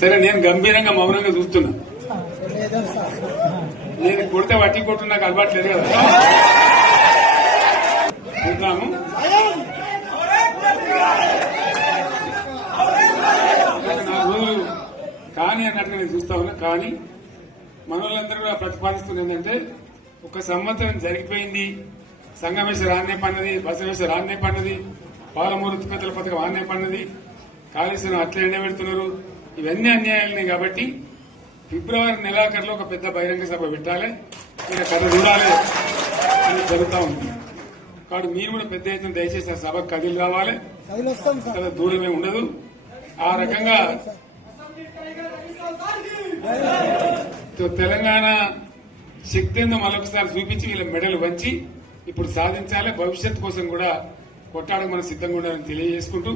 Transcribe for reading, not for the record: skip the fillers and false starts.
సరే నేను గంభీరంగా మౌనంగా చూస్తున్నా. నేను కొడితే వట్టి కొట్టు నాకు అలవాటు లేదు కదా. చూద్దాము. కానీ అన్నట్టుగా నేను చూస్తా ఉన్నా. కానీ మనోళ్ళందరూ కూడా ప్రతిపాదిస్తుంది ఏంటంటే, ఒక సంవత్సరం జరిగిపోయింది, సంగమేశ్వర ఆన్నే పన్నది, బసవేశ్వర ఆన్నే పన్నది, పాలమూరు ఉత్పత్తుల పథకం ఆన్నే పన్నది, కాళేశ్వరం అట్లా ఎండబెడుతున్నారు, ఇవన్నీ అన్యాయాలున్నాయి. కాబట్టి ఫిబ్రవరి నెలాఖరులో ఒక పెద్ద బహిరంగ సభ పెట్టాలి, ఇక్కడ కథ చూడాలి అని జరుగుతూ ఉంది. కాబట్టి మీరు కూడా పెద్ద ఎత్తున దయచేసి ఆ సభకు కదిలి రావాలి, కదా దూరమే ఉండదు. ఆ రకంగా తెలంగాణ శక్తి ఏందో మరొకసారి చూపించి వీళ్ళ మెడలు వంచి ఇప్పుడు సాధించాలి. భవిష్యత్ కోసం కూడా కొట్టాడకు మనం సిద్ధంగా ఉండాలని తెలియజేసుకుంటూ